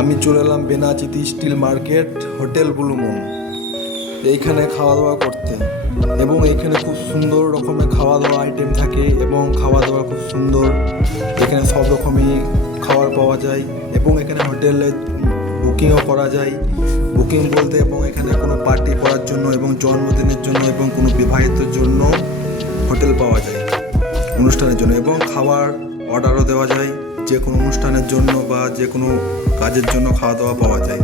আমি চলে এলাম Benachiti steel market hotel blue moon এইখানে খাওয়া দাওয়া করতে, এবং এইখানে খুব সুন্দর রকমের খাওয়া দাওয়া আইটেম থাকে এবং খাওয়া দাওয়া খুব সুন্দর। এখানে সব রকমই খাবার পাওয়া যায় এবং এখানে হোটেলে বুকিংও করা যায়। বুকিং বলতে এবং এখানে কোনো পার্টি করার জন্য এবং জন্মদিনের জন্য এবং কোনো বিবাহিতর জন্য হোটেল পাওয়া যায় অনুষ্ঠানের জন্য, এবং খাবার অর্ডারও দেওয়া যায়। যে কোনো অনুষ্ঠানের জন্য বা যে কোনো কাজের জন্য খাওয়া দাওয়া পাওয়া যায়।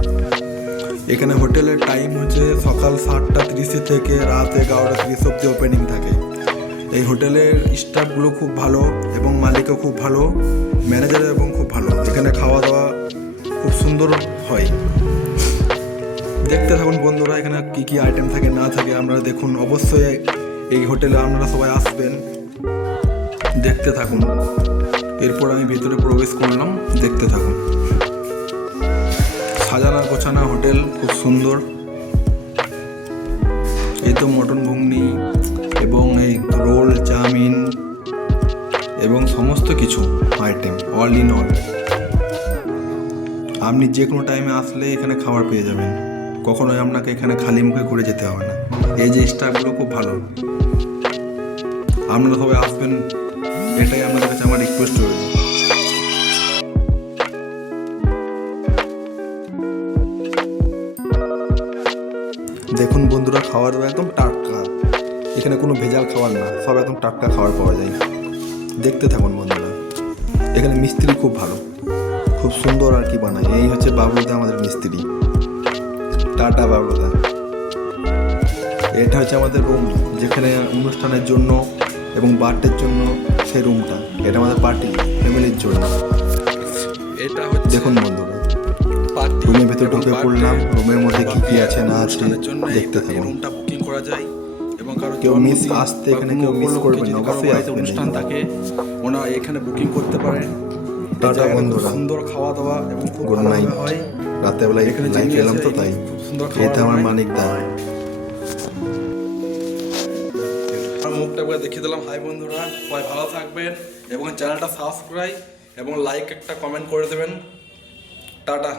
এখানে হোটেলের টাইম হচ্ছে সকাল 7:30 থেকে রাত 11:30 অবধি ওপেনিং থাকে। এই হোটেলের স্টাফগুলো খুব ভালো এবং মালিকও খুব ভালো, ম্যানেজারও এবং খুব ভালো। এখানে খাওয়া দাওয়া খুব সুন্দর হয়। দেখতে থাকুন বন্ধুরা, এখানে কী কী আইটেম থাকে না থাকে আপনারা দেখুন। অবশ্যই এই হোটেলে আপনারা সবাই আসবেন, দেখতে থাকুন। এরপর আমি ভিতরে প্রবেশ করলাম, দেখতে থাকুন। সাজানা গোছানা হোটেল, খুব সুন্দর। এই তো মটন ঘুগনি এবং এই রোল, চাউমিন এবং সমস্ত কিছু আইটেম অল ইন অল। আপনি যে কোনো টাইমে আসলে এখানে খাবার পেয়ে যাবেন, কখনোই আপনাকে এখানে খালি মুখে ঘুরে যেতে হবে না। এই যে স্টাফগুলো খুব ভালো, আপনারা সবাই আসবেন, এটাই আপনাদের কাছে আমার রিকোয়েস্ট রয়েছে। দেখুন বন্ধুরা, খাবার দাবার একদম টাটকা, এখানে কোনো ভেজাল খাবার না, সব একদম টাটকা খাবার পাওয়া যায়। দেখতে থাকুন বন্ধুরা। এখানে মিস্ত্রি খুব ভালো, খুব সুন্দর আর কি বানায়। এই হচ্ছে বাবলুদা, আমাদের মিস্ত্রি। টাটা বাবলুদা। এটা হচ্ছে আমাদের রুম, যেখানে অনুষ্ঠানের জন্য এবং বার্থডের জন্য সেই রুমটা। এটা আমাদের পার্টি ফ্যামিলির জন্য। এটা হচ্ছে দেখুন বন্ধুরা, রুমের ভেতর ঢুকে পড়লাম। রুমের মধ্যে কি কি আছে না আছে দেখতে থাকুন। রুমটা বুকিং করা যায় এবং কারো কেউ মিস আসতে এখানে কেউ মিস করবেন না, অবশ্যই আসবেন। অনুষ্ঠান থাকে, ওনারা এখানে বুকিং করতে পারেন। টাটা বন্ধুরা, সুন্দর খাওয়া দাওয়া এবং খুব গুড নাইট হয়। রাতে বেলা এখানে লাইভ এলাম তো তাই। এটা আমার মানিক দা। মুখটা একবার দেখিয়ে দিলাম। হাই বন্ধুরা, সবাই ভালো থাকবেন এবং চ্যানেলটা সাবস্ক্রাইব এবং লাইক একটা কমেন্ট করে দেবেন। টাটা।